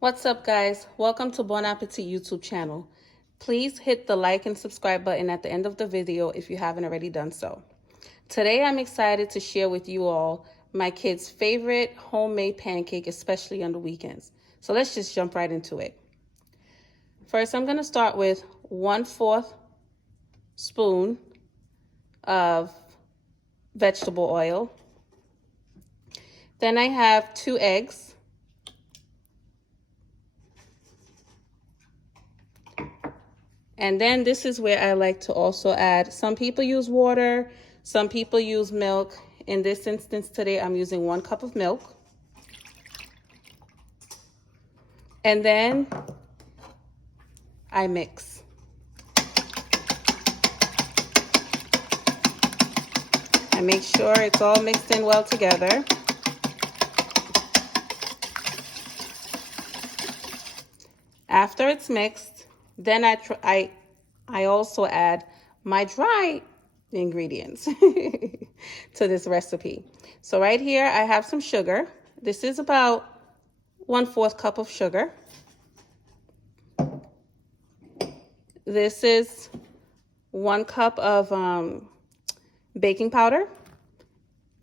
What's up, guys? Welcome to Bon Appetit YouTube channel. Please hit the like and subscribe button at the end of the video if you haven't already done so. Today I'm excited to share with you all my kids' favorite homemade pancake, especially on the weekends. So let's just jump right into it. First, I'm going to start with 1/4 spoon of vegetable oil. Then I have 2 eggs. And then this is where I like to also add, some people use water, some people use milk. In this instance today, I'm using 1 cup of milk. And then I mix. I make sure it's all mixed in well together. After it's mixed, then I also add my dry ingredients to this recipe. So right here, I have some sugar. This is about 1/4 cup of sugar. This is 1 cup of baking powder.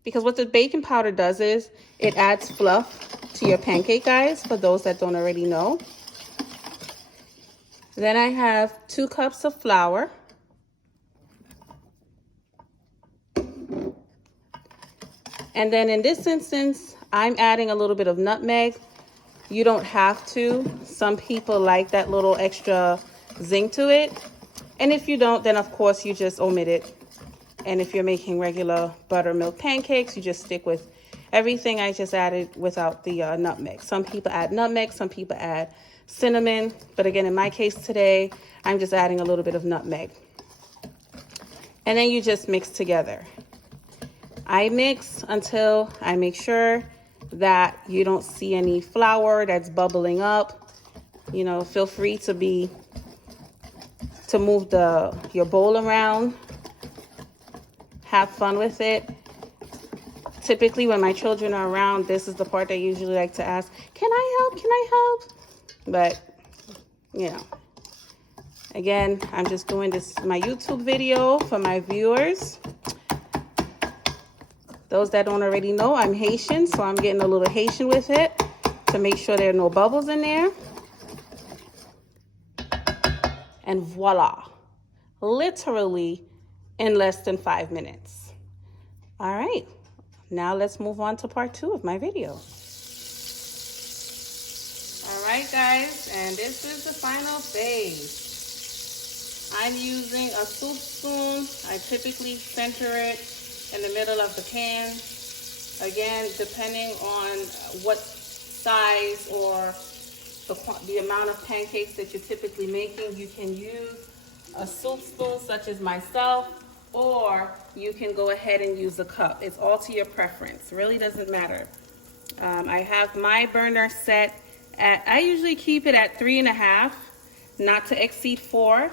Because what the baking powder does is it adds fluff to your pancake, guys, for those that don't already know. Then I have 2 cups of flour. And then in this instance, I'm adding a little bit of nutmeg. You don't have to. Some people like that little extra zing to it. And if you don't, then of course you just omit it. And if you're making regular buttermilk pancakes, you just stick with everything I just added without the nutmeg. Some people add nutmeg, some people add cinnamon, but again, in my case today, I'm just adding a little bit of nutmeg. And then you just mix together. I mix until I make sure that you don't see any flour that's bubbling up. You know, feel free to move your bowl around. Have fun with it. Typically, when my children are around, this is the part they usually like to ask, "Can I help? Can I help?" But, you know, again, I'm just doing my YouTube video for my viewers. Those that don't already know, I'm Haitian, so I'm getting a little Haitian with it to make sure there are no bubbles in there. And voila, literally in less than 5 minutes. All right, now let's move on to part 2 of my video. All right, guys, and this is the final phase. I'm using a soup spoon. I typically center it in the middle of the pan. Again, depending on what size or the amount of pancakes that you're typically making, you can use a soup spoon such as myself, or you can go ahead and use a cup. It's all to your preference. It really doesn't matter. I have my burner set at, I usually keep it at 3.5, not to exceed 4.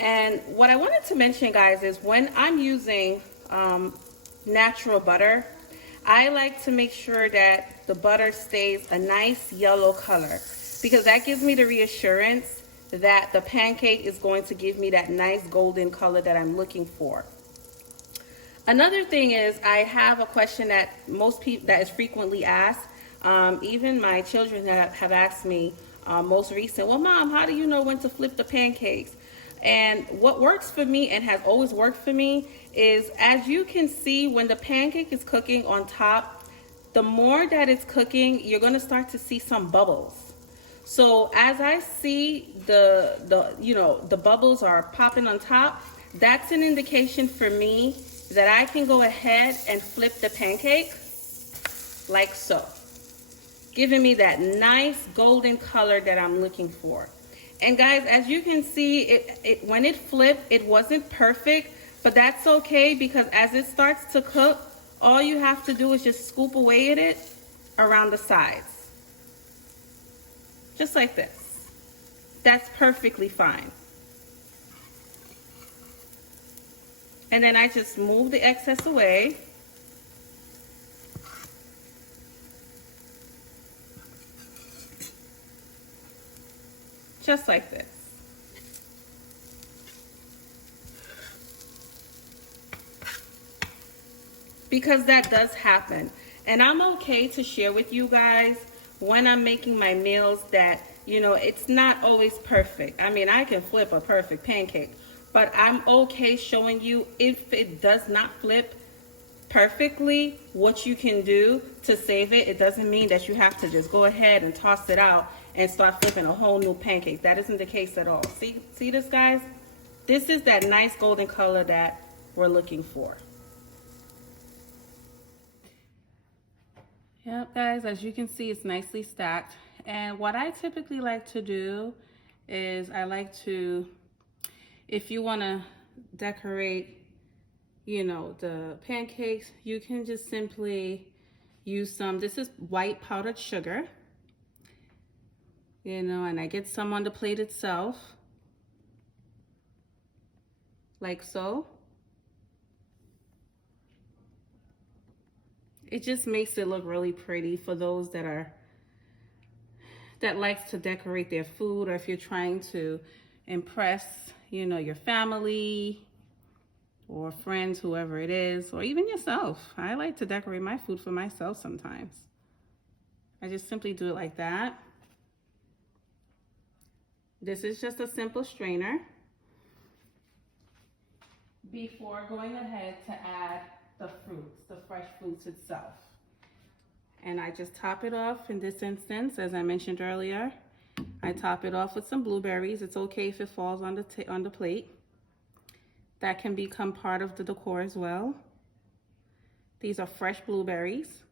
And what I wanted to mention, guys, is when I'm using natural butter, I like to make sure that the butter stays a nice yellow color, because that gives me the reassurance that the pancake is going to give me that nice golden color that I'm looking for. Another thing is, I have a question that that is frequently asked. Even my children have asked me most recent, "Well, Mom, how do you know when to flip the pancakes?" And what works for me and has always worked for me is, as you can see, when the pancake is cooking on top, the more that it's cooking, you're going to start to see some bubbles. So as I see the bubbles are popping on top, that's an indication for me that I can go ahead and flip the pancake like so, giving me that nice golden color that I'm looking for. And guys, as you can see, when it flipped, it wasn't perfect, but that's okay, because as it starts to cook, all you have to do is just scoop away at it around the sides. Just like this. That's perfectly fine. And then I just move the excess away. just like this. Because that does happen. And I'm okay to share with you guys when I'm making my meals that, you know, it's not always perfect. I mean, I can flip a perfect pancake, but I'm okay showing you if it does not flip perfectly, what you can do to save it. It doesn't mean that you have to just go ahead and toss it out and start flipping a whole new pancake. That isn't the case at all. See this, guys? This is that nice golden color that we're looking for. Yep, guys, as you can see, it's nicely stacked. And what I typically like to do is I like to, if you want to decorate, you know, the pancakes, you can just simply use some, this is white powdered sugar, you know, and I get some on the plate itself, like so. It just makes it look really pretty for those that likes to decorate their food, or if you're trying to impress, you know, your family or friends, whoever it is, or even yourself. I like to decorate my food for myself sometimes. I just simply do it like that. This is just a simple strainer. Before going ahead to add the fruits, the fresh fruits itself. And I just top it off in this instance, as I mentioned earlier. I top it off with some blueberries. It's okay if it falls on the plate. That can become part of the decor as well. These are fresh blueberries.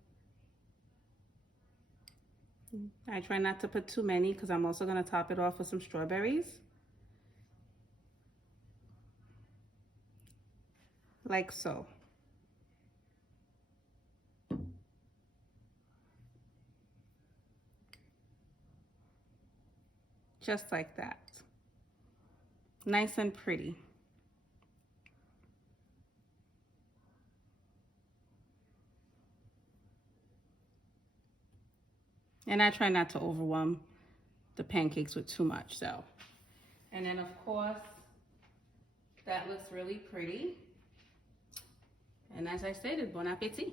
I try not to put too many because I'm also going to top it off with some strawberries. Like so. Just like that. Nice and pretty. And I try not to overwhelm the pancakes with too much, so. And then of course, that looks really pretty. And as I stated, bon appetit.